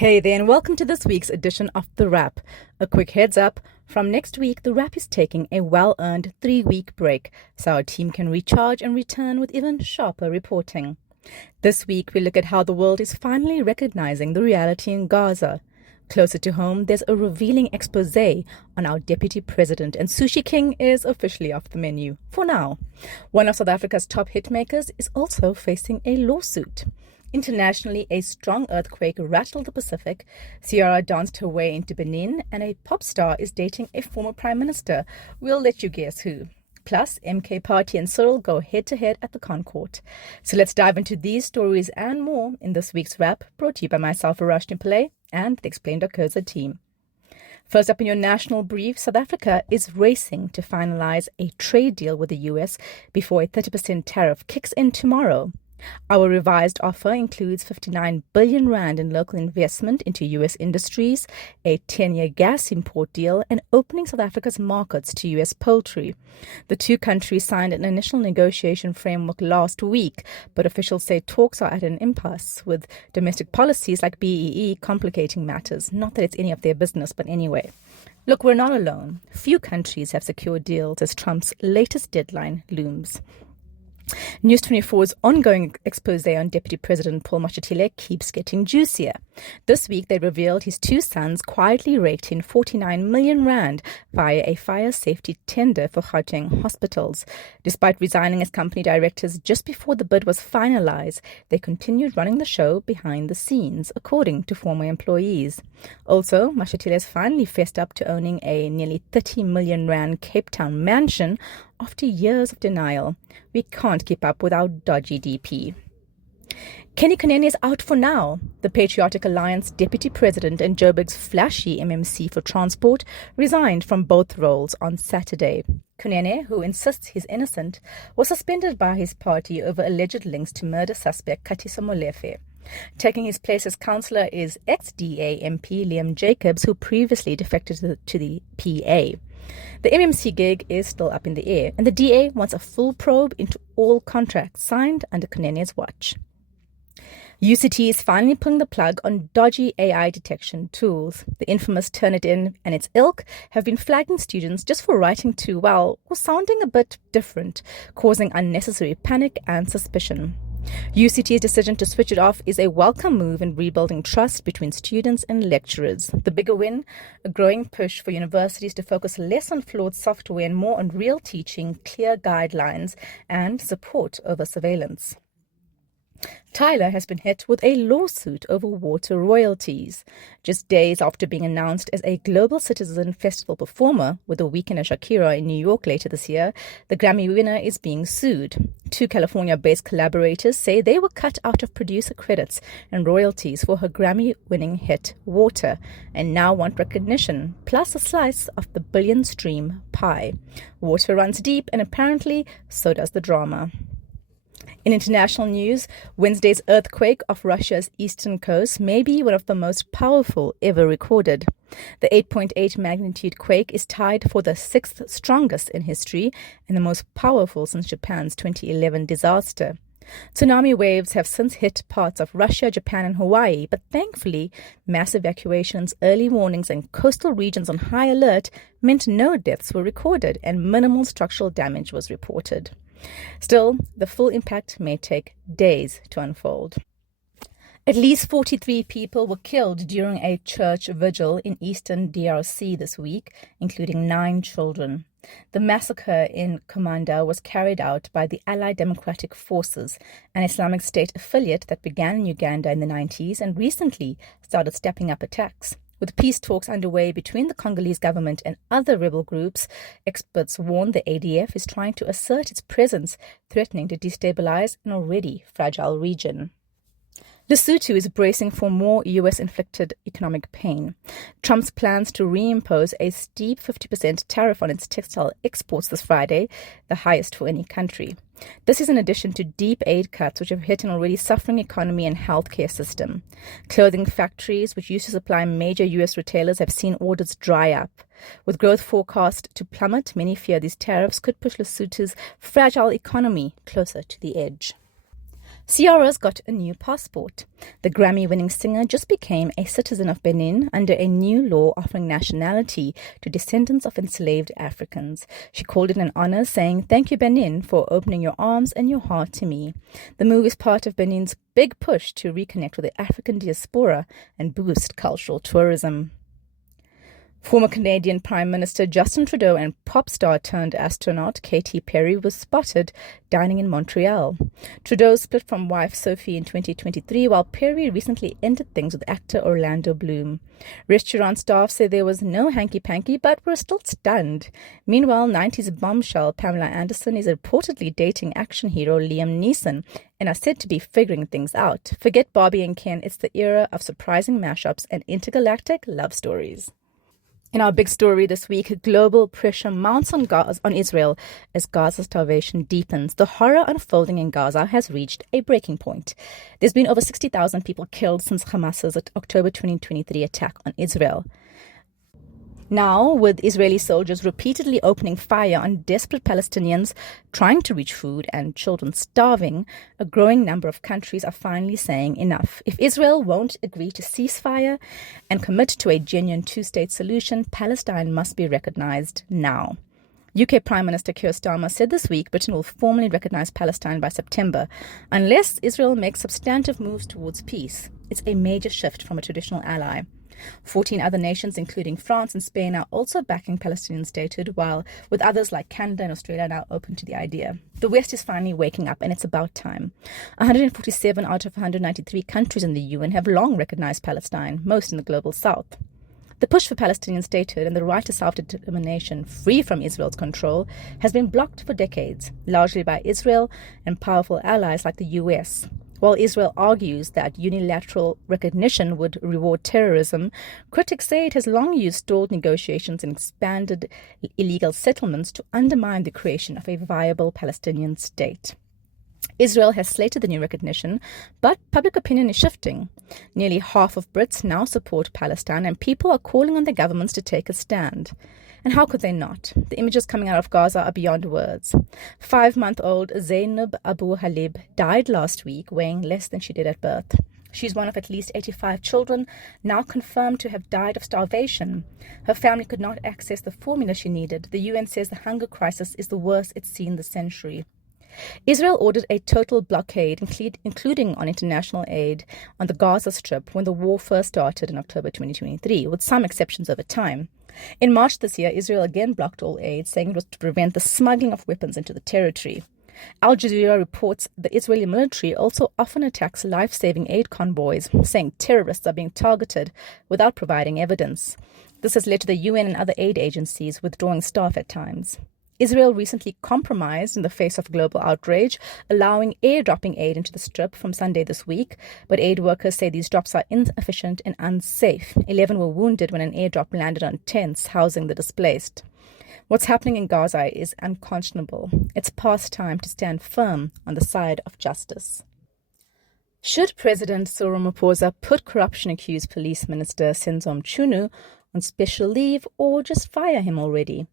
Hey there, and welcome to this week's edition of The Wrap. A quick heads up, from next week, The Wrap is taking a well-earned 3-week break, so our team can recharge and return with even sharper reporting. This week, we look at how the world is finally recognizing the reality in Gaza. Closer to home, there's a revealing exposé on our deputy president, and Sushi King is officially off the menu, for now. One of South Africa's top hitmakers is also facing a lawsuit. Internationally, a strong earthquake rattled the Pacific. Ciara danced her way into Benin, and a pop star is dating a former prime minister. We'll let you guess who. Plus, MKP and Cyril go head-to-head at the ConCourt. So let's dive into these stories and more in this week's Wrap, brought to you by myself, Verashni Pillay, and the Explain.co.za team. First up in your national brief, South Africa is racing to finalize a trade deal with the US before a 30% tariff kicks in tomorrow. Our revised offer includes 59 billion rand in local investment into US industries, a 10-year gas import deal, and opening South Africa's markets to US poultry. The two countries signed an initial negotiation framework last week, but officials say talks are at an impasse, with domestic policies like BEE complicating matters. Not that it's any of their business, but anyway. Look, we're not alone. Few countries have secured deals as Trump's latest deadline looms. News 24's ongoing exposé on Deputy President Paul Mashatile keeps getting juicier. This week, they revealed his two sons quietly raked in 49 million rand via a fire safety tender for Gauteng hospitals. Despite resigning as company directors just before the bid was finalized, they continued running the show behind the scenes, according to former employees. Also, Mashatile has finally fessed up to owning a nearly 30 million rand Cape Town mansion after years of denial. We can't keep up with our dodgy DP. Kenny Kunene is out for now. The Patriotic Alliance deputy president and Joburg's flashy MMC for transport resigned from both roles on Saturday. Kunene, who insists he's innocent, was suspended by his party over alleged links to murder suspect Katiso Molefe. Taking his place as councillor is ex-DA MP Liam Jacobs, who previously defected to the PA. The MMC gig is still up in the air, and the DA wants a full probe into all contracts signed under Kunene's watch. UCT is finally pulling the plug on dodgy AI detection tools. The infamous Turnitin and its ilk have been flagging students just for writing too well or sounding a bit different, causing unnecessary panic and suspicion. UCT's decision to switch it off is a welcome move in rebuilding trust between students and lecturers. The bigger win, a growing push for universities to focus less on flawed software and more on real teaching, clear guidelines, and support over surveillance. Tyler has been hit with a lawsuit over water royalties. Just days after being announced as a Global Citizen Festival performer with a weekend at Shakira in New York later this year, the Grammy winner is being sued. Two California-based collaborators say they were cut out of producer credits and royalties for her Grammy-winning hit Water, and now want recognition, plus a slice of the billion-stream pie. Water runs deep, and apparently so does the drama. In international news, Wednesday's earthquake off Russia's eastern coast may be one of the most powerful ever recorded. The 8.8 magnitude quake is tied for the 6th strongest in history and the most powerful since Japan's 2011 disaster. Tsunami waves have since hit parts of Russia, Japan, and Hawaii, but thankfully, mass evacuations, early warnings, and coastal regions on high alert meant no deaths were recorded and minimal structural damage was reported. Still, the full impact may take days to unfold. At least 43 people were killed during a church vigil in eastern DRC this week, including 9 children. The massacre in Komanda was carried out by the Allied Democratic Forces, an Islamic State affiliate that began in Uganda in the 90s and recently started stepping up attacks. With peace talks underway between the Congolese government and other rebel groups, experts warn the ADF is trying to assert its presence, threatening to destabilize an already fragile region. Lesotho is bracing for more US-inflicted economic pain. Trump's plans to reimpose a steep 50% tariff on its textile exports this Friday, the highest for any country. This is in addition to deep aid cuts which have hit an already suffering economy and healthcare system. Clothing factories, which used to supply major US retailers, have seen orders dry up. With growth forecast to plummet, many fear these tariffs could push Lesotho's fragile economy closer to the edge. Ciara's got a new passport. The Grammy-winning singer just became a citizen of Benin under a new law offering nationality to descendants of enslaved Africans. She called it an honor, saying, "Thank you, Benin, for opening your arms and your heart to me." The move is part of Benin's big push to reconnect with the African diaspora and boost cultural tourism. Former Canadian Prime Minister Justin Trudeau and pop star turned astronaut Katy Perry was spotted dining in Montreal. Trudeau split from wife Sophie in 2023, while Perry recently ended things with actor Orlando Bloom. Restaurant staff say there was no hanky-panky, but were still stunned. Meanwhile, 90s bombshell Pamela Anderson is reportedly dating action hero Liam Neeson and are said to be figuring things out. Forget Barbie and Ken, it's the era of surprising mashups and intergalactic love stories. In our big story this week, global pressure mounts on Israel as Gaza starvation deepens. The horror unfolding in Gaza has reached a breaking point. There's been over 60,000 people killed since Hamas's October 2023 attack on Israel. Now, with Israeli soldiers repeatedly opening fire on desperate Palestinians trying to reach food and children starving, a growing number of countries are finally saying enough. If Israel won't agree to ceasefire and commit to a genuine two-state solution, Palestine must be recognized now. UK Prime Minister Keir Starmer said this week Britain will formally recognize Palestine by September, unless Israel makes substantive moves towards peace. It's a major shift from a traditional ally. 14 other nations, including France and Spain, are also backing Palestinian statehood, while with others like Canada and Australia now open to the idea. The West is finally waking up, and it's about time. 147 out of 193 countries in the UN have long recognized Palestine, most in the global south. The push for Palestinian statehood and the right to self-determination free from Israel's control has been blocked for decades, largely by Israel and powerful allies like the US. While Israel argues that unilateral recognition would reward terrorism, critics say it has long used stalled negotiations and expanded illegal settlements to undermine the creation of a viable Palestinian state. Israel has slated the new recognition, but public opinion is shifting. Nearly half of Brits now support Palestine, and people are calling on their governments to take a stand. And how could they not? The images coming out of Gaza are beyond words. 5-month-old Zainab Abu Halib died last week, weighing less than she did at birth. She's one of at least 85 children now confirmed to have died of starvation. Her family could not access the formula she needed. The UN says the hunger crisis is the worst it's seen this century. Israel ordered a total blockade, including on international aid, on the Gaza Strip when the war first started in October 2023, with some exceptions over time. In March this year, Israel again blocked all aid, saying it was to prevent the smuggling of weapons into the territory. Al Jazeera reports the Israeli military also often attacks life-saving aid convoys, saying terrorists are being targeted without providing evidence. This has led to the UN and other aid agencies withdrawing staff at times. Israel recently compromised in the face of global outrage, allowing airdropping aid into the Strip from Sunday this week, but aid workers say these drops are insufficient and unsafe. 11 were wounded when an airdrop landed on tents housing the displaced. What's happening in Gaza is unconscionable. It's past time to stand firm on the side of justice. Should President Cyril Ramaphosa put corruption-accused Police Minister Senzo Mchunu on special leave or just fire him already?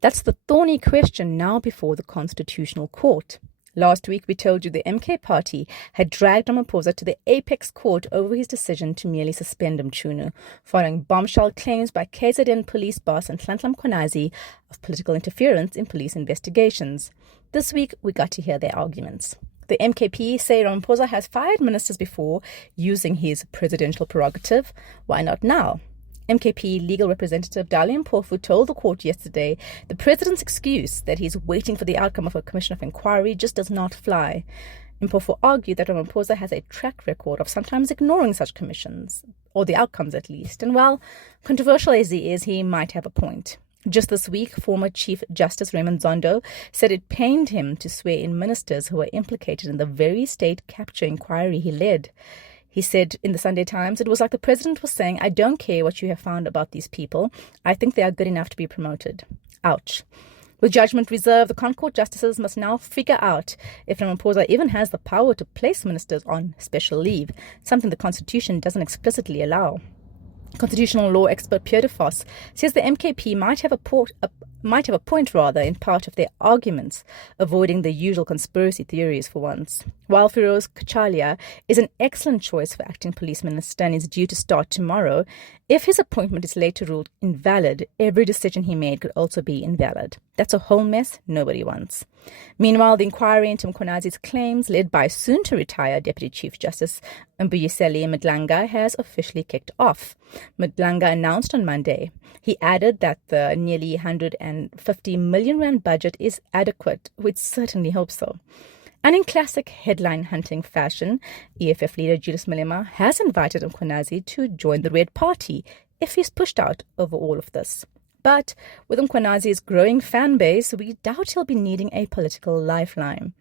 That's the thorny question now before the Constitutional Court. Last week, we told you the MK party had dragged Ramaphosa to the apex court over his decision to merely suspend Mchunu, following bombshell claims by KZN police boss and Nhlanhla Mkhwanazi of political interference in police investigations. This week, we got to hear their arguments. The MKP say Ramaphosa has fired ministers before using his presidential prerogative. Why not now? MKP legal representative Dalian Mpofu told the court yesterday the president's excuse that he's waiting for the outcome of a commission of inquiry just does not fly. Mpofu argued that Ramaphosa has a track record of sometimes ignoring such commissions, or the outcomes at least, and while controversial as he is, he might have a point. Just this week, former Chief Justice Raymond Zondo said it pained him to swear in ministers who were implicated in the very state capture inquiry he led. He said in the Sunday Times, it was like the president was saying, "I don't care what you have found about these people. I think they are good enough to be promoted." Ouch. With judgment reserved, the ConCourt justices must now figure out if Ramaphosa even has the power to place ministers on special leave, something the Constitution doesn't explicitly allow. Constitutional law expert Pierre de Vos says the MKP might have a point in part of their arguments, avoiding the usual conspiracy theories for once. While Feroz Kachalia is an excellent choice for acting police minister and is due to start tomorrow, if his appointment is later ruled invalid, every decision he made could also be invalid. That's a whole mess nobody wants. Meanwhile, the inquiry into Mkhonazi's claims, led by soon-to-retire Deputy Chief Justice Mbuyiseli Madlanga, has officially kicked off. Madlanga announced on Monday. He added that the nearly 150 million rand budget is adequate, which certainly hope so. And in classic headline-hunting fashion, EFF leader Julius Malema has invited Mkhonazi to join the Red Party if he's pushed out over all of this. But with Mkhonazi's growing fan base, we doubt he'll be needing a political lifeline.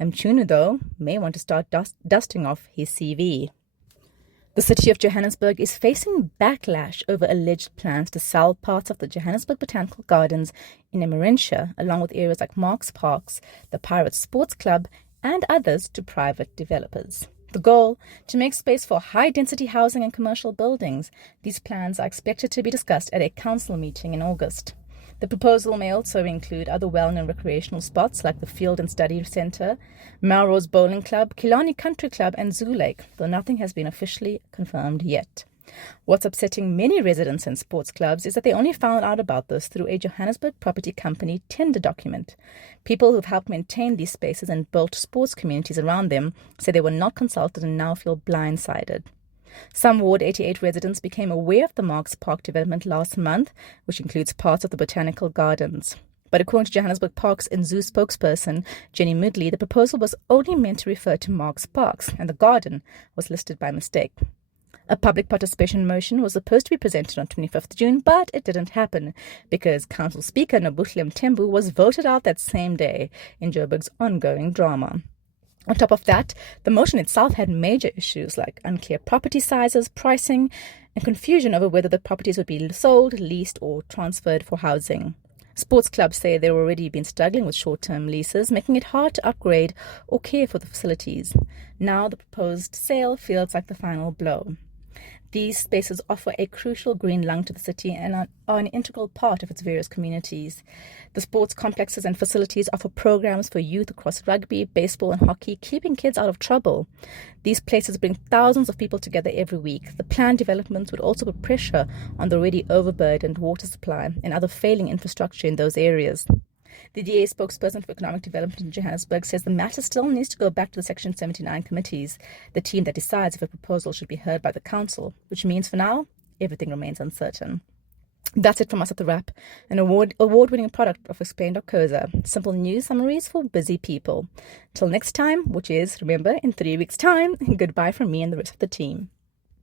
Mchunu, though, may want to start dusting off his CV. The city of Johannesburg is facing backlash over alleged plans to sell parts of the Johannesburg Botanical Gardens in Emmarentia, along with areas like Marks Parks, the Pirates Sports Club, and others to private developers. The goal, to make space for high-density housing and commercial buildings. These plans are expected to be discussed at a council meeting in August. The proposal may also include other well-known recreational spots like the Field and Study Centre, Melrose Bowling Club, Killarney Country Club and Zoo Lake, though nothing has been officially confirmed yet. What's upsetting many residents and sports clubs is that they only found out about this through a Johannesburg Property Company tender document. People who've helped maintain these spaces and built sports communities around them say they were not consulted and now feel blindsided. Some Ward 88 residents became aware of the Marks Park development last month, which includes parts of the Botanical Gardens. But according to Johannesburg Parks and Zoo spokesperson Jenny Moodley, the proposal was only meant to refer to Marks Parks, and the garden was listed by mistake. A public participation motion was supposed to be presented on 25th June, but it didn't happen because Council Speaker Nobuhle Mthembu was voted out that same day in Joburg's ongoing drama. On top of that, the motion itself had major issues like unclear property sizes, pricing, and confusion over whether the properties would be sold, leased, or transferred for housing. Sports clubs say they've already been struggling with short-term leases, making it hard to upgrade or care for the facilities. Now the proposed sale feels like the final blow. These spaces offer a crucial green lung to the city and are an integral part of its various communities. The sports complexes and facilities offer programs for youth across rugby, baseball and hockey, keeping kids out of trouble. These places bring thousands of people together every week. The planned developments would also put pressure on the already overburdened water supply and other failing infrastructure in those areas. The DA spokesperson for economic development in Johannesburg says the matter still needs to go back to the Section 79 committees, the team that decides if a proposal should be heard by the council, which means for now, everything remains uncertain. That's it from us at The Wrap, an award-winning product of Explain.coza. Simple news summaries for busy people. Till next time, which is, remember, in 3 weeks' time, goodbye from me and the rest of the team.